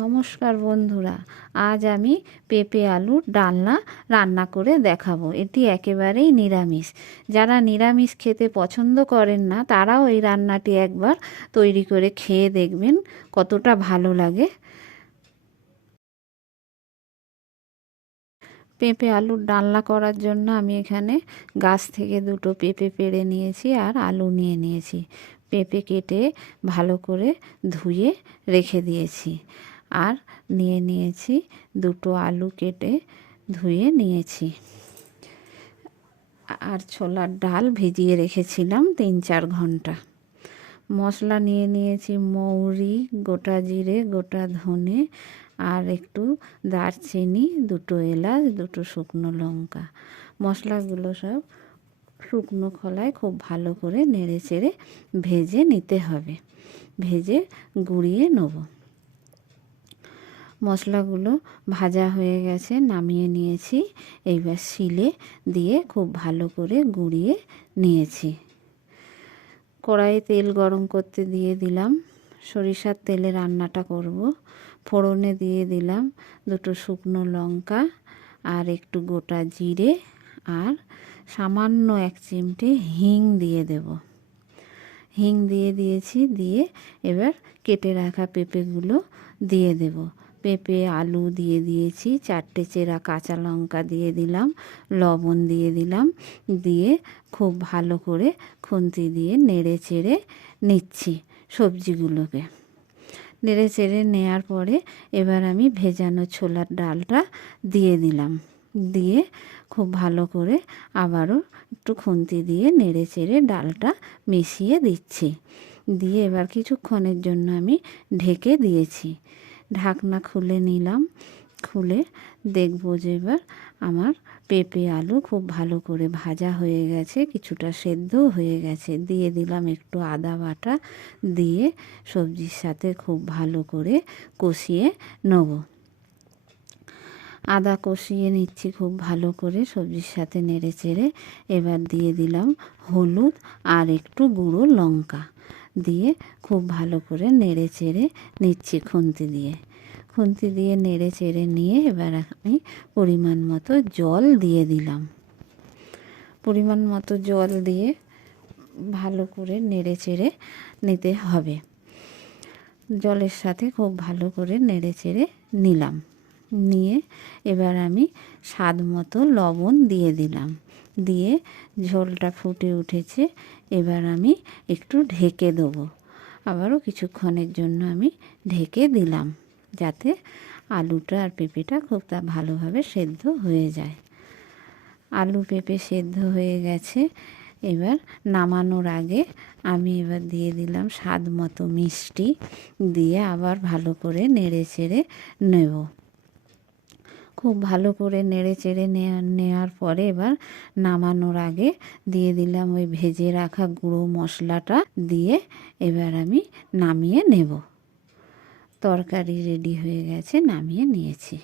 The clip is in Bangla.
নমস্কার বন্ধুরা, আজ আমি পেঁপে আলুর ডালনা রান্না করে দেখাবো। এটি একেবারেই নিরামিষ। যারা নিরামিষ খেতে পছন্দ করেন না তারাও এই রান্নাটি একবার তৈরি করে খেয়ে দেখবেন কতটা ভালো লাগে। পেঁপে আলুর ডালনা করার জন্য আমি এখানে গাছ থেকে দুটো পেঁপে পেড়ে নিয়েছি আর আলু নিয়ে নিয়েছি। পেঁপে কেটে ভালো করে ধুয়ে রেখে দিয়েছি আর নিয়ে নিয়েছি দুটো আলু কেটে ধুয়ে নিয়েছি আর ছোলার ডাল ভিজিয়ে রেখেছিলাম 3-4 ঘন্টা। মশলা নিয়ে নিয়েছি মৌরি, গোটা জিরে, গোটা ধনে আর একটু দারচিনি, দুটো এলাচ, দুটো শুকনো লঙ্কা। মশলাগুলো সব শুকনো খোলায় খুব ভালো করে নেড়ে চেড়ে ভেজে নিতে হবে, ভেজে গুঁড়িয়ে নেব। মশলাগুলো ভাজা হয়ে গেছে, নামিয়ে নিয়েছি। এইবার শিলে দিয়ে খুব ভালো করে গুঁড়িয়ে নিয়েছি। কড়াইয়ে তেল গরম করতে দিয়ে দিলাম। সরিষার তেলে রান্নাটা করব। ফোড়নে দিয়ে দিলাম দুটো শুকনো লঙ্কা আর একটু গোটা জিরে আর সামান্য 1 চিমটে হিং দিয়ে দেব। হিং দিয়ে দিয়েছি। দিয়ে এবার কেটে রাখা পেঁপেগুলো দিয়ে দেব। পেঁপে আলু দিয়ে দিয়েছি, 4টে চেরা কাঁচা লঙ্কা দিয়ে দিলাম, লবণ দিয়ে দিলাম। দিয়ে খুব ভালো করে খুন্তি দিয়ে নেড়ে চেড়ে নিচ্ছি সবজিগুলোকে। নেড়ে চেড়ে নেওয়ার পরে এবার আমি ভেজানো ছোলার ডালটা দিয়ে দিলাম। দিয়ে খুব ভালো করে আবারও একটু খুন্তি দিয়ে নেড়ে চেড়ে ডালটা মিশিয়ে দিচ্ছি। দিয়ে এবার কিছুক্ষণের জন্য আমি ঢেকে দিয়েছি। ঢাকনা খুলে নিলাম। খুলে দেখব যে এবার আমার পেঁপে আলু খুব ভালো করে ভাজা হয়ে গেছে, কিছুটা সেদ্ধ হয়ে গেছে। দিয়ে দিলাম একটু আদা বাটা। দিয়ে সবজির সাথে খুব ভালো করে কষিয়ে নেব। আদা কষিয়ে নিচ্ছি খুব ভালো করে সবজির সাথে নেড়ে চেড়ে। এবার দিয়ে দিলাম হলুদ আর একটু গুঁড়ো লঙ্কা। দিয়ে খুব ভালো করে নেড়ে চেড়ে নিচ্ছি খুন্তি দিয়ে। খুন্তি দিয়ে নেড়ে চেড়ে নিয়ে এবার আমি পরিমাণ মতো জল দিয়ে দিলাম। পরিমাণ মতো জল দিয়ে ভালো করে নেড়ে চেড়ে নিতে হবে। জলের সাথে খুব ভালো করে নেড়ে চেড়ে নিলাম। নিয়ে এবার আমি স্বাদ মতো লবণ দিয়ে দিলাম। দিয়ে ঝোলটা ফুটে উঠেছে। এবার আমি একটু ঢেকে দেবো। আবারও কিছুক্ষণের জন্য আমি ঢেকে দিলাম যাতে আলুটা আর পেঁপেটা খুব ভালোভাবে সেদ্ধ হয়ে যায়। আলু পেঁপে সেদ্ধ হয়ে গেছে। এবার নামানোর আগে আমি এবার দিয়ে দিলাম স্বাদ মতো মিষ্টি। দিয়ে আবার ভালো করে নেড়ে চেড়ে নেব। খুব ভালো করে নেড়ে চেড়ে নেওয়ার পরে এবার নামানোর আগে দিয়ে দিলাম ওই ভেজে রাখা গুঁড়ো মশলাটা। দিয়ে এবার আমি নামিয়ে নেব। তরকারি রেডি হয়ে গেছে, নামিয়ে নিয়েছি।